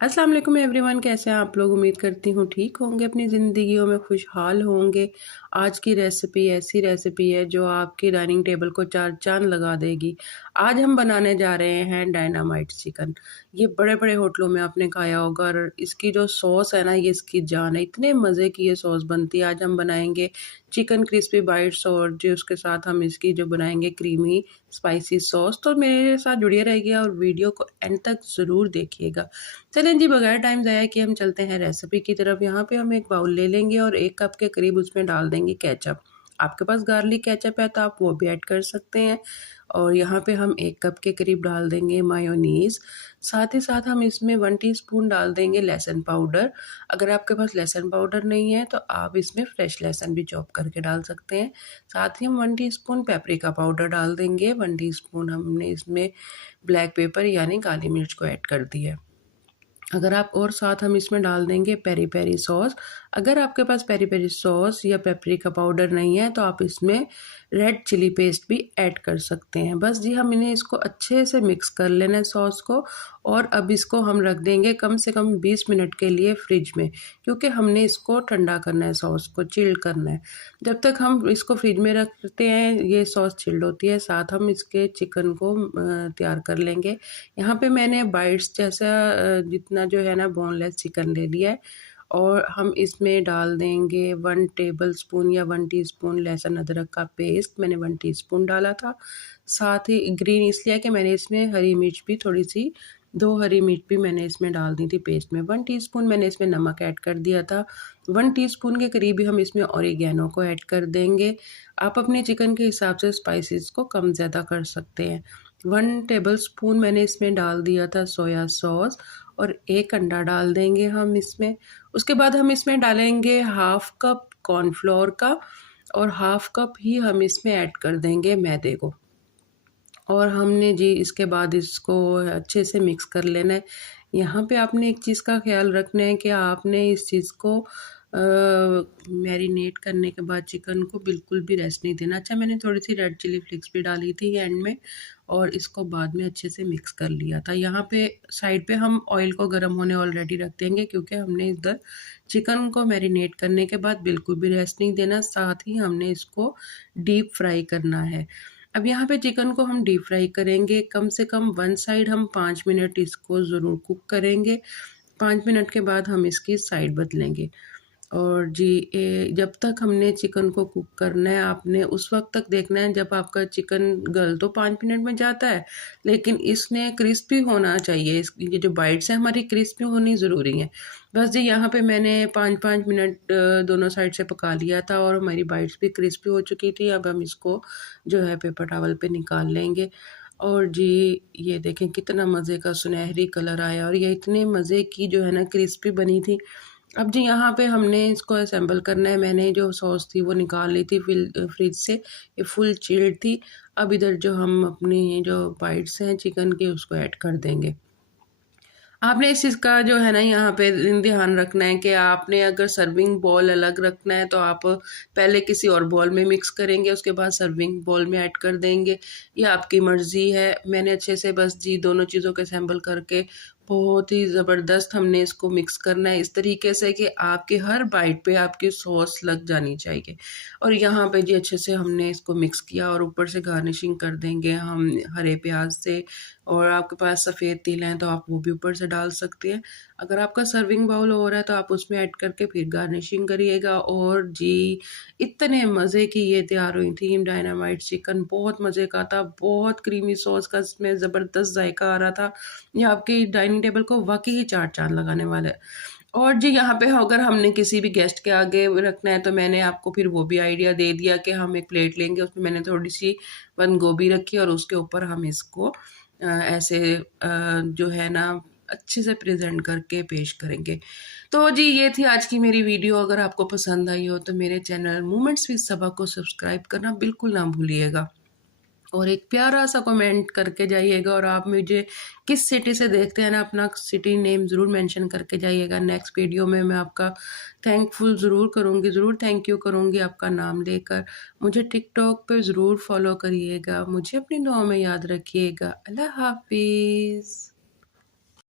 अस्सलाम वालेकुम एवरीवन, कैसे हैं आप लोग। उम्मीद करती हूँ ठीक होंगे, अपनी ज़िंदगियों में खुशहाल होंगे। आज की रेसिपी ऐसी रेसिपी है जो आपकी डाइनिंग टेबल को चार चाँद लगा देगी। आज हम बनाने जा रहे हैं डायनामाइट चिकन। ये बड़े-बड़े होटलों में आपने खाया होगा और इसकी जो सॉस है ना, ये इसकी जान है। इतने मज़े की ये सॉस बनती है। आज हम बनाएँगे चिकन क्रिस्पी बाइट्स और जो उसके साथ हम इसकी जो बनाएँगे क्रीमी स्पाइसी सॉस। तो मेरे साथ जुड़े रहिए और वीडियो को एंड तक ज़रूर देखिएगा। चलें जी, बगैर टाइम ज़ाया किए हम चलते हैं रेसिपी की तरफ। यहाँ पे हम एक बाउल ले लेंगे और 1 कप के करीब उसमें डाल देंगे केचप। आपके पास गार्लिक केचप है तो आप वो भी ऐड कर सकते हैं। और यहाँ पे हम 1 कप के करीब डाल देंगे मायोनीज़। साथ ही साथ हम इसमें 1 टीस्पून डाल देंगे लहसुन पाउडर। अगर आपके पास लहसुन पाउडर नहीं है तो आप इसमें फ्रेश लहसुन भी चॉप करके डाल सकते हैं। साथ ही हम 1 टीस्पून पेपरिका पाउडर डाल देंगे। 1 टीस्पून हमने इसमें ब्लैक पेपर यानी काली मिर्च को ऐड कर दिया है। अगर आप और साथ हम इसमें डाल देंगे पेरी पेरी सॉस। अगर आपके पास पेरी पेरी सॉस या पेपरिका पाउडर नहीं है तो आप इसमें रेड चिली पेस्ट भी ऐड कर सकते हैं। बस जी, हम इन्हें इसको अच्छे से मिक्स कर लेना है सॉस को। और अब इसको हम रख देंगे कम से कम 20 मिनट के लिए फ्रिज में, क्योंकि हमने इसको ठंडा करना है, सॉस को चिल करना है। जब तक हम इसको फ्रिज में रखते हैं ये सॉस चिल्ड होती है, साथ हम इसके चिकन को तैयार कर लेंगे। यहाँ पे मैंने बाइट्स जैसा जितना जो है ना बोनलेस चिकन ले लिया है और हम इसमें डाल देंगे 1 टेबलस्पून या 1 टीस्पून लहसुन अदरक का पेस्ट। मैंने 1 टीस्पून डाला था। साथ ही ग्रीन इसलिए है कि मैंने इसमें हरी मिर्च भी थोड़ी सी 2 हरी मिर्च भी मैंने इसमें डाल दी थी पेस्ट में। 1 टीस्पून मैंने इसमें नमक ऐड कर दिया था। 1 टीस्पून के करीब ही हम इसमें ऑरिगेनो को ऐड कर देंगे। आप अपने चिकन के हिसाब से स्पाइसेस को कम ज़्यादा कर सकते हैं। 1 टेबलस्पून मैंने इसमें डाल दिया था सोया सॉस और 1 अंडा डाल देंगे हम इसमें। उसके बाद हम इसमें डालेंगे हाफ़ कप कॉर्नफ्लोर का और हाफ़ कप ही हम इसमें ऐड कर देंगे मैदे को। और हमने जी इसके बाद इसको अच्छे से मिक्स कर लेना है। यहाँ पे आपने एक चीज़ का ख़्याल रखना है कि आपने इस चीज़ को मैरिनेट करने के बाद चिकन को बिल्कुल भी रेस्ट नहीं देना। अच्छा, मैंने थोड़ी-सी रेड चिली फ्लेक्स भी डाली थी एंड में और इसको बाद में अच्छे से मिक्स कर लिया था। यहाँ पे साइड पे हम ऑयल को गर्म होने ऑलरेडी रख देंगे, क्योंकि हमने इधर चिकन को मैरिनेट करने के बाद बिल्कुल भी रेस्ट नहीं देना, साथ ही हमने इसको डीप फ्राई करना है। अब यहाँ पे चिकन को हम डीप फ्राई करेंगे, कम से कम 1 साइड हम 5 मिनट इसको ज़रूर कुक करेंगे। 5 मिनट के बाद हम इसकी साइड बदलेंगे। और जी, जब तक हमने चिकन को कुक करना है, आपने उस वक़्त तक देखना है जब आपका चिकन गल तो 5 मिनट में जाता है, लेकिन इसने क्रिस्पी होना चाहिए। इस ये जो बाइट्स हैं हमारी क्रिस्पी होनी ज़रूरी हैं। बस जी, यहाँ पे मैंने 5-5 मिनट दोनों साइड से पका लिया था और हमारी बाइट्स भी क्रिस्पी हो चुकी थी। अब हम इसको जो है पेपर टॉवल पे निकाल लेंगे। और जी, ये देखें कितना मज़े का सुनहरी कलर आया और ये इतने मज़े की जो है ना क्रिस्पी बनी थी। अब जी, यहाँ पे हमने इसको असेंबल करना है। मैंने जो सॉस थी वो निकाल ली थी फ्रिज से, ये फुल चिल्ड थी। अब इधर जो हम अपनी जो बाइट्स हैं चिकन की उसको ऐड कर देंगे। आपने इस चीज़ का जो है ना यहाँ पे ध्यान रखना है कि आपने अगर सर्विंग बॉल अलग रखना है तो आप पहले किसी और बॉल में मिक्स करेंगे, उसके बाद सर्विंग बॉल में ऐड कर देंगे। ये आपकी मर्ज़ी है। मैंने अच्छे से बस जी दोनों चीज़ों को असेंबल करके बहुत ही ज़बरदस्त हमने इसको मिक्स करना है इस तरीके से कि आपके हर बाइट पे आपकी सॉस लग जानी चाहिए। और यहाँ पे जी अच्छे से हमने इसको मिक्स किया और ऊपर से गार्निशिंग कर देंगे हम हरे प्याज से। और आपके पास सफ़ेद तिल हैं तो आप वो भी ऊपर से डाल सकते हैं। अगर आपका सर्विंग बाउल हो रहा है तो आप उसमें ऐड करके फिर गार्निशिंग करिएगा। और जी, इतने मज़े की ये तैयार हुई थी डायनामाइट चिकन, बहुत मज़े का था, बहुत क्रीमी सॉस का इसमें ज़बरदस्त जायका आ रहा था। ये आपकी डाइनिंग टेबल को वाक़ई ही चार चाँद लगाने वाला है। और जी, यहाँ पे अगर हमने किसी भी गेस्ट के आगे रखना है तो मैंने आपको फिर वो भी आइडिया दे दिया कि हम एक प्लेट लेंगे, उसमें मैंने थोड़ी-सी बंद गोभी रखी और उसके ऊपर हम इसको ऐसे जो है ना अच्छे से प्रेज़ेंट करके पेश करेंगे। तो जी, ये थी आज की मेरी वीडियो। अगर आपको पसंद आई हो तो मेरे चैनल मोमेंट्स विद सबा को सब्सक्राइब करना बिल्कुल ना भूलिएगा। और एक प्यारा-सा कमेंट करके जाइएगा और आप मुझे किस सिटी से देखते हैं ना, अपना सिटी नेम ज़रूर मेंशन करके जाइएगा। नेक्स्ट वीडियो में मैं आपका थैंकफुल ज़रूर करूँगी, ज़रूर थैंक यू करूँगी आपका नाम लेकर। मुझे टिकटॉक पे ज़रूर फ़ॉलो करिएगा। मुझे अपनी दुआओं में याद रखिएगा। अल्लाह हाफ़िज़।